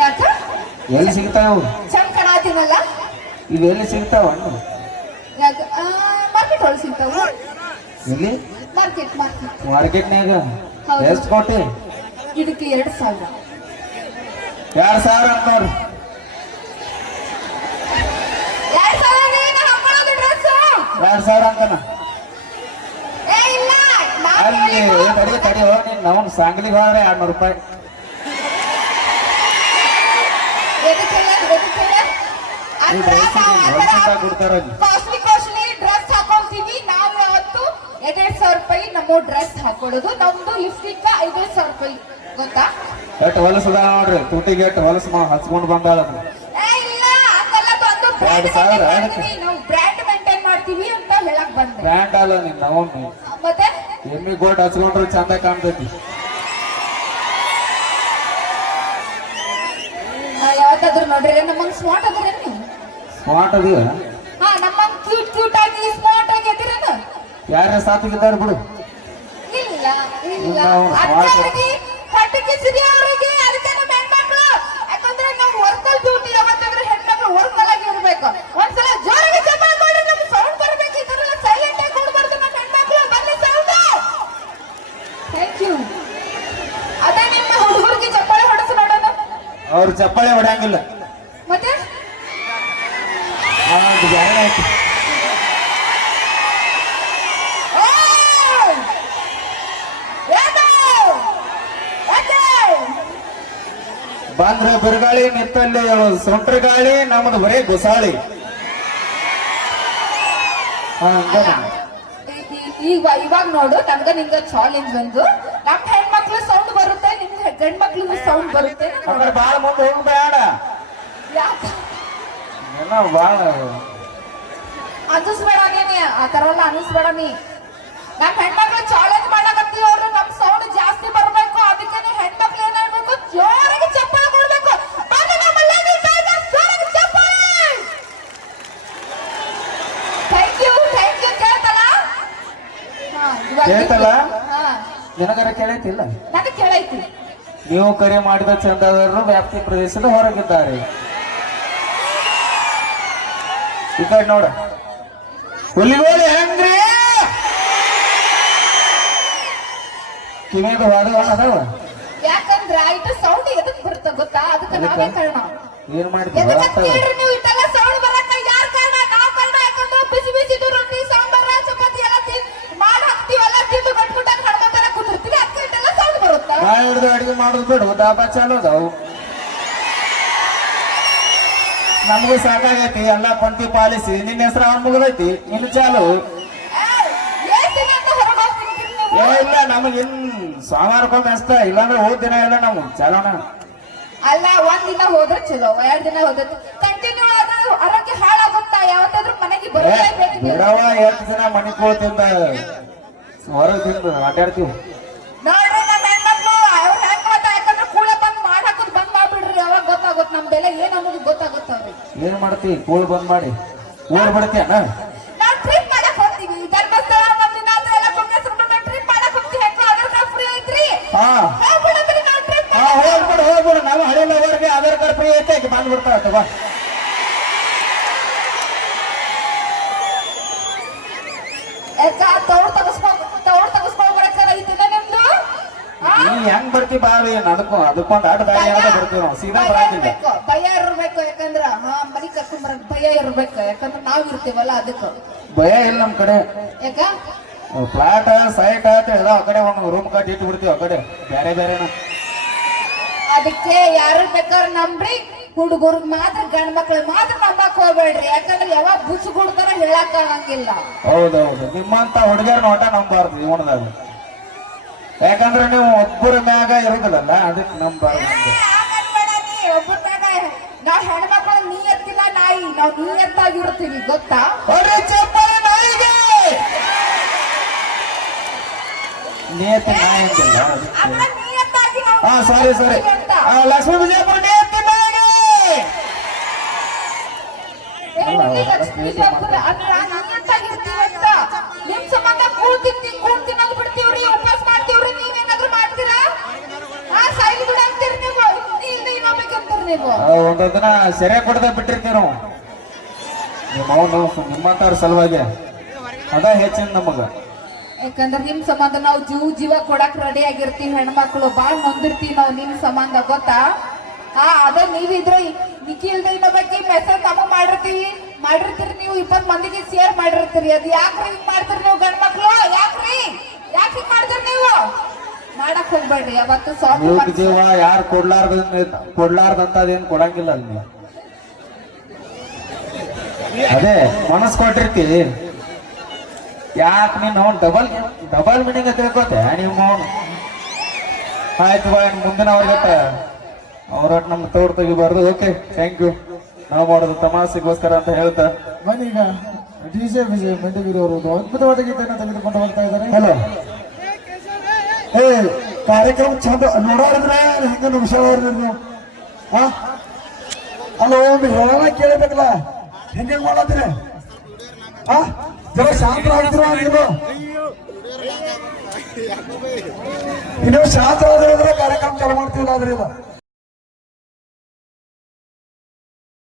ಯಾಕ? ಎಲ್ಲಿ ಸಿಗ್ತಾವ ಚಂಕನಾತಿನಲ್ಲ ಕಾಣತೀನಲ್ಲ ಇವು ಎಲ್ಲಿ ಸಿಗ್ತಾವ ಹಣ್ಣು ಮಾರ್ಕೆಟ್ ಒಳಗೆ ಸಿಗ್ತಾವು. ಎಲ್ಲಿ? ಮಾರ್ಕೆಟ್ ಮಾರ್ಕೆಟ್ ಮಾರ್ಕೆಟ್ನ್ಯಾಗ. ಎಷ್ಟು ಕೊಟ್ಟಿ ಇದಕ್ಕೆ ಎರಡು ಸಾವಿರ. ಎರಡ್ ಸಾವಿರ ನೋಡ್ರಿ ಎರಡು ಸಾವಿರ ಅಂತನ. ಅಲ್ಲಿ ತಡಿ ತಡಿ ಹೋಗಿ ನಾವು ಸಾಂಗ್ಲಿಗೆ ಹೋದ್ರೆ ಎರಡ್ನೂರು ರೂಪಾಯಿ. ಈ ಕೊಡ್ತಾರ. ಕಾಸ್ಟ್ಲಿ ಕಾಸ್ಟ್ಲಿ ಡ್ರೆಸ್ ನಾವು ಎರಡೆರಡು ಸಾವಿರ ರೂಪಾಯಿ ನಮ್ಮ ಡ್ರೆಸ್ ಹಾಕೊಳ್ಳೋದು. ನಮ್ದು ಲಿಪ್ಸ್ಟಿಕ್ ಐದೈದು ಸಾವಿರ ರೂಪಾಯಿ. ಗೊತ್ತಾ? ಎಟ್ ಹೊಲಸದ ನೋಡ್ರಿ. ತುಟಿಗೆ ಎಟ್ ಹೊಲಸು ಹಚ್ಕೊಂಡು ಬಂದಾಳ ಏ ಇಲ್ಲ ಹಂಗಲ್ಲ. ಅದು ಬ್ರ್ಯಾಂಡ್ ಎರಡು ಸಾವಿರ ನಾವು ಬ್ರ್ಯಾಂಡ್ ಮೇಂಟೈನ್ ಮಾಡ್ತೀವಿ ಅಂತ ಹೇಳಕ್ ಬಂದೆ. ಬ್ರ್ಯಾಂಡ್ ಅಲ್ಲ ನಿನ್ನ ನಾವು ಮತ್ತೆ? ಎಮ್ಮಿ ಗೋಟ್ ಹಚ್ಕೊಂಡ್ರು ಚಂದ ಕಾಣ್ತೈತಿ. ಆ, ಯಾವತ್ತಾದ್ರೂ ನೋಡ್ರಿ. ನಮ್ಮ ಸ್ಮಾರ್ಟ್ ಅದ್ರ ನೀವು ಸ್ಮಾರ್ಟ್ ಅದೀವ ಹಾ ನಮ್ಮಂಗ್ ಕ್ಯೂಟ್ ಕ್ಯೂಟ್ ಆಗಿ ಸ್ಮಾರ್ಟ್ ಆಗಿ ಅದಿರೇನು ಯಾರ ಸಾತಿಗಿದ್ದಾರೆ ಬಿಡು. ಇಲ್ಲ ಇಲ್ಲ. ನಾವು smart. ಕಟ್ಟಿಗೆ ಸಿರಿ ಅವರಿಗೆ ಅದಕ್ಕೆ ನಮ್ಮ ಹೆಣ್ಮಕ್ಳು. ಯಾಕಂದ್ರೆ ನಾವು ವರ್ಕಲ್ ಡ್ಯೂಟಿ ಯಾವತ್ತಾದ್ರೂ ಹೆಣ್ಮಕ್ಳು ವರ್ಕಲ್ ಆಗಿ ಇರ್ಬೇಕು. ಒಂದ್ಸಲ ಜೋರಾಗಿ ಚಪ್ಪಾಳೆ ಮಾಡಿ ನಮ್ಗೆ ಸೌಂಡ್ ಬರ್ಬೇಕು. ಈ ತರ ಸೈಲೆಂಟ್ ಆಗಿ ಕೊಡ್ಬಾರ್ದು ನಮ್ಮ ಹೆಣ್ಮಕ್ಳು. ಬನ್ನಿ ಸೌಂಡ್. ಥ್ಯಾಂಕ್ ಯು ಅದೇ ನಿಮ್ಮ ಹುಡುಗರಿಗೆ ಚಪ್ಪಾಳೆ ಹೊಡೆಸು ನೋಡೋಣ. ಅವ್ರು ಚಪ್ಪಾಳೆ ಹೊಡ್ಯಾಂಗಿಲ್ಲ ಮತ್ತೆ ಆ, ಅದು ಬ್ಯಾರೆ ಐತಿ. ಓಯ್! ಏನು? ಯಾಕೆ? ಬಂದ್ರೆ ಬಿರುಗಾಳಿ ನಿತ್ತಲ್ಲಿ ಸೊಂಟ್ರ ಗಾಳಿ ನಮ್ದು ಬರೀ ಗುಸಾಳಿ. ಈಗ ಇವಾಗ ನೋಡು ನಮ್ಗ ನಿಮ್ಗೆ ಚಾಲೆಂಜ್ ಬಂದು ನಮ್ ಹೆಣ್ಮಕ್ಳು ಸೌಂಡ್ ಬರುತ್ತೆ ನಿಮ್ ಗಂಡ್ಮಕ್ಳಿಗೂ ಸೌಂಡ್ ಬರುತ್ತೆ. ಬಾಳ ಮುಂದೆ ಹೋಗ್ಬೇಡ ಯಾಕೆ? ಏನೋ ಬಾಳ ಅನ್ನಿಸ್ಬೇಡ ನೀನಿ ಆ ತರ ಎಲ್ಲ ಅನ್ನಿಸ್ಬೇಡ ನೀ. ನಮ್ ಹೆಣ್ಮಕ್ಳು ಚಾಲೆಂಜ್ ಮಾಡಕತ್ತೀವಿ ಅವ್ರು ನಮ್ ಸೌಂಡ್ ಜಾಸ್ತಿ ಬರಬೇಕು ಅದಕ್ಕೆ ನೀವ್ ಹೆಣ್ಮಕ್ಳು ಏನ್ ಹೇಳ್ಬೇಕು? ಜೋರಾಗಿ ಚಪ್ಪಾಳೆ ಕೊಡ್ಬೇಕು. ಬನ್ನಿ ನಮ್ಮ tigers, ಜೋರಾಗಿ ಚಪ್ಪಾಳೆ. ಥ್ಯಾಂಕ್ ಯು ಥ್ಯಾಂಕ್ ಯು ಕೇಳ್ತಲ್ಲ? ಹಾ, ಇವಾಗ ಕೇಳ್ತಲ್ಲ? ಹಾ. ನಿನಗರ ಕೇಳೈತಿಲ್ಲ? ನನಗೆ ಕೇಳೈತಿ. ನೀವು ಕರೆ ಮಾಡಿದ ಚಂದಾದಾರರು ವ್ಯಾಪ್ತಿ ಪ್ರದೇಶದ ಹೊರಗಿದ್ದಾರೆ. ಈ ಕಡೆ ನೋಡ. ಹುಲಿಗೋಲಿ ಹೆಂಗ್ರಿ? ಕಿವಿಗೆ ವಾದ ಅದಾವ? ಯಾಕಂದ್ರ ಇಟ್ಟು ಸೌಂಡ್ ಎದಕ್ ಬರುತ್ತ ಗೊತ್ತಾ? ಅದಕ್ಕೆ ನಾವೇ ಕಾರಣ. ಏನ್ ಮಾಡ್ತೀವಿ ಕೇಳ್ರಿ ನೀವು ಇಟ್ಟೆಲ್ಲ ಸೌಂಡ್ ಬರಕ ಯಾರ್ ಕಾರಣ? ನಾವ್ ಕಾರಣ ಯಾಕಂದ್ರೆ ಬಿಸಿ ಬಿಸಿದು ರೊಟ್ಟಿ ಸಾಂಬಾರ ಚಪಾತಿ ಎಲ್ಲ ತಿನ್ ಮಾಡಿ ಹಾಕ್ತಿವಿ ಎಲ್ಲ ತಿಂದು ಕೂತಿರ್ತೀವಿ ಅದಕ್ಕೆ ಇಟ್ಟೆಲ್ಲ ಸೌಂಡ್ ಬರುತ್ತಾ? ಬಾಯ್ ಹಿಡ್ದು ಅಡಿಗೆ ಮಾಡೋದು ಬಿಡು. ದಾಬಾ ಚಾಲು ಅದಾವು. ನಮಗೂ ಸಾಕಾಗೈತಿ ಎಲ್ಲ ಪಂಕ್ತಿ ಪಾಲಿಸಿ. ನಿನ್ನ ಹೆಸರು ಅವನ್ ಮುಗಿದೈತಿ ಇನ್ನು ಚಾಲು. ಏ ಇಲ್ಲ ನಮಗ್ ಇನ್ ಸೋಮವಾರಕ್ಕೊಮ್ಮೆ ಅಷ್ಟ ಇಲ್ಲಾಂದ್ರೆ ಹೋದ್ ದಿನ ಇಲ್ಲ ನಾವು ಚಲೋಣ. ಅಲ್ಲ ಒಂದ್ ದಿನ ಹೋದ್ರೆ ಚಲೋ ಎರಡ್ ದಿನ ಹೋದ್ರೆ ಕಂಟಿನ್ಯೂ ಆದ್ರೆ ಆರೋಗ್ಯ ಹಾಳಾಗುತ್ತಾ? ಯಾವತ್ತಾದ್ರೂ ಮನೆಗೆ ನೀವು ಬಿಡವ ಎಷ್ಟು ದಿನ ಮನೆ ಕೋತಿಂದ ಹೊರಗೆ ತಿಂದು ಅಡ್ಡಾಡ್ತೀವಿ ನೋಡ್ರಿ ನಮ್ಮ ಹೆಣ್ಮಕ್ಳು ಅವ್ರ ಹೆಂಗ್ ಗೊತ್ತಾ ಯಾಕಂದ್ರೆ ಕೂಳೆ ಬಂದ್ ಮಾಡಾಕೋದ್ ಬಂದ್ ಮಾಡ್ಬಿಡ್ರಿ ಯಾವಾಗ ಗೊತ್ತಾಗುತ್ತೆ ನಮ್ ಬೆಲೆ ಏನ್ ಅನ್ನೋದು ಗೊತ್ತಾಗುತ್ತೆ ಅವ್ರಿಗೆ. ಏನ್ ಮಾಡ್ತಿ ಕೂಳ್ ಬಂದ್ ಮಾಡಿ. ಓಡ್ ಬಿಡ್ತೀಯನ ನಾವ್ ಟ್ರಿಪ್ ಮಾಡಕ್ ಹೋಗ್ತೀವಿ ಧರ್ಮಸ್ಥಳ ಎಲ್ಲ ಟ್ರಿಪ್ ಮಾಡಕ್ ಹೋಗ್ತೀವಿ ಹೆಂಗ ಅದ್ರ ಫ್ರೀ ಐತ್ರಿ? ಹಾ. ಹೋಗ್ಬಿಡತ್ರಿ ನಾವ್ ಟ್ರಿಪ್ ಹಾ ಹೋಗ್ಬಿಡು ಹೋಗ್ಬಿಡು. ನಾವು ಹಳೆ ಲವರ್ಗೆ ಆಧಾರ್ ಕಾರ್ಡ್ ಫ್ರೀ ಐತೆ ಬಂದ್ಬಿಡ್ತಾವ ತಗೋ ಯಾಕ ತೌಡ್ ತಗಸ್ಕೊ ತೌಡ್ ತಗಸ್ಕೊಂಡ್ ಬರಕ್ಕೆ ಐತಿಲ್ಲ ನಿಮ್ದು ಆ? ನೀ ಹೆಂಗ್ ಬರ್ತಿ ಬಾರಿ? ಅದಕ್ಕೂ ಅದಕ್ಕೊಂದು ಆಟ ಬಾಯಿ ಅಂತ ಬರ್ತೀವಿ ನಾವು ಸೀದಾ ಬರಂಗಿಲ್ಲ ಇರ್ಬೇಕು. ಭಯ ಇರ್ಬೇಕು. ಯಾಕಂದ್ರ ಹಾ ಮನಿ ಕರ್ಕೊಂಡ್ ಬರಕ್ ಭಯ ಇರ್ಬೇಕು. ಯಾಕಂದ್ರ ನಾವ್ ಇರ್ತೀವಲ್ಲ ಅದಕ್ಕೆ. ಭಯ ಇಲ್ಲ ನಮ್ ಕಡೆ. ಯಾಕ? ಫ್ಲಾಟ್ ಸೈಟ್ ಅಂತ ಎಲ್ಲ ಆ ಕಡೆ ಒಂದು ರೂಮ್ ಕಟ್ಟಿ ಇಟ್ಟು ಬಿಡ್ತೀವಿ ಆ ಕಡೆ. ಬೇರೆ ಬೇರೆ ಅದಕ್ಕೆ ಯಾರು ಬೇಕಾದ್ರೆ ನಂಬ್ರಿ. ಹುಡುಗರಿಗೆ ಮಾತ್ರ ಗಂಡ ಮಕ್ಳಿಗೆ ಮಾತ್ರ ನಂಬಕ್ ಹೋಗ್ಬೇಡ್ರಿ. ಯಾಕಂದ್ರೆ ಯಾವಾಗ ಬುಸ್ ಗುಡ್ತಾರ ಹೇಳಕ್ ಆಗಂಗಿಲ್ಲ. ಹೌದೌದು. ನಿಮ್ಮಂತ ಹುಡುಗರ ನೋಟ ನಂಬಾರ್ದು ಜೀವನದಾಗ. ಯಾಕಂದ್ರೆ ನೀವು ಒಬ್ಬರ ಮ್ಯಾಗ ಇರೋದಿಲ್ಲಲ್ಲ ಅದಕ್ಕೆ ನಂಬಾರ್ದು ನಾವ್ ಹೆಣ್ಮಕ್ಳು ನೀ ಎತ್ತಿಲ್ಲ ನಾಯಿ ನಾವು ನೀ ಎತ್ತಾಗಿರ್ತೀವಿ ಗೊತ್ತಾ? ನೇತಿ ನಾಯಿ ಹಾ ಸಾರಿ ಸಾರಿ ಲಕ್ಷ್ಮೀ ವಿಜಯಪುರ ನೇತಿ ನಾಯಿಗೆ! ಏ, ನೀ ಲಕ್ಷ್ಮೀ ವಿಜಯಪುರ ಅಲ್ಲ ನಾವ್ ಅಂತ. ನಿಮ್ ಸಂಬಂಧ ಕೂಳ್ ತಿಂತಿ ಕೂಳ್ ತಿನ್ನೋದು ಬಿಡ್ತೀವ್ರಿ ಉಪವಾಸ ಮಾಡ್ತೀವ್ರಿ ನೀವೇನಾದ್ರೂ ಮಾಡ್ತೀರಾ ಹಾ ಸಾಯಿ ಬಿಡ ಅಂತೀರಿ ನೀವು ನೀವು ದಿನ ಸೆರೆ ಕೊಡದ ಬಿಟ್ಟಿರ್ತೀವಿ ನಾವು. ನಿಮ್ಮ ಅವನು ಸಲುವಾಗಿ. ಅದ ಹೆಚ್ಚಿನ ನಮಗ. ಯಾಕಂದ್ರೆ ನಿಮ್ ಸಂಬಂಧ ನಾವು ಜೀವ ಜೀವ ಕೊಡಕ್ ರೆಡಿ ಆಗಿರ್ತೀವಿ ಹೆಣ್ಮಕ್ಳು. ಬಾಳ್ ನೊಂದಿರ್ತೀವಿ ನಾವು ನಿಮ್ ಸಂಬಂಧ, ಗೊತ್ತಾ? ಹಾ ಅದ ನೀವಿದ್ರೆ ನಿಖಿಲ್ದ ಇನ್ನೊಬ್ಬಕ್ಕೆ ಮೆಸೇಜ್ ನಮಗ್ ಮಾಡಿರ್ತೀವಿ. ಮಾಡಿರ್ತೀರಿ ನೀವು ಇಪ್ಪತ್ ಮಂದಿಗೆ ಶೇರ್ ಮಾಡಿರ್ತೀರಿ. ಅದ್ ಯಾಕ್ರಿ ಹಿಂಗ್ ಮಾಡ್ತೀರಿ ನೀವು ಗಂಡ್ ಮಕ್ಳು ಯಾಕ್ರಿ? ಯಾಕೆ ಮಾಡ್ತೀರಿ ನೀವು? ಮಾಡಕ್ ಹೋಗ್ಬೇಡ್ರಿ ಯಾವತ್ತು ಮನ್ಸು- ಜೀವ ಯಾರು ಕೊಡ್ಲಾರ್ದ ಕೊಡ್ಲಾರ್ದಂತದೇನ್ ಕೊಡಂಗಿಲ್ಲ ಅಲ್ಲಿ ಅದೇ ಮನಸ್ ಕೊಟ್ಟಿರ್ತೀವಿ ಯಾಕೆ ನೀನ್ ಅವ್ನು ಡಬಲ್ ಡಬಲ್ ಮೀನಿಂಗ್ ತಿಳ್ಕೊತೆ ನೀವು ಅವನು. ಆಯ್ತು ಬಾ ಮುಂದಿನ ಅವ್ರಿಗಟ್ಟ ಅವ್ರ ನಮ್ಗೆ ತೋಡ್ ತೆಗಿಬಾರ್ದು ಓಕೆ ಥ್ಯಾಂಕ್ ಯು ನಾವು ಮಾಡೋದು ತಮಾಸೆಗೋಸ್ಕರ ಅಂತ ಹೇಳ್ತಾ. ಬನ್ನಿ ಈಗ ಡಿ ಜೆ ವಿಜಯ್ ಮೆಂಡಗಿರಿ ಅವರು ಒಂದು ಅದ್ಭುತವಾದ ಗೀತೆಯನ್ನು ತೆಗೆದುಕೊಂಡು ಬರ್ತಾ ಇದ್ದಾರೆ. ಹಲೋ ಏ, ಕಾರ್ಯಕ್ರಮ ಚಂದ ನೋಡೋರಿದ್ರೆ ಹೆಂಗ ವಿಷಯ ನೀವು? ಹಾ ಅಲ್ಲ, ಒಂದು ಹೇಳೋಣ ಕೇಳಬೇಕಲ್ಲ. ಹೆಂಗೆ ಮಾಡತ್ತೀರಿ? ಹಾ ಜರ ಶಾಂತ ಆಗ್ತಿರೋ ನೀವು ಇನ್ನು ಶಾಂತ ಆದ್ರೆ ಕಾರ್ಯಕ್ರಮ ಚಾಲು ಮಾಡ್ತೀವಿಲ್ಲ ಆದ್ರೆ ಇಲ್ಲ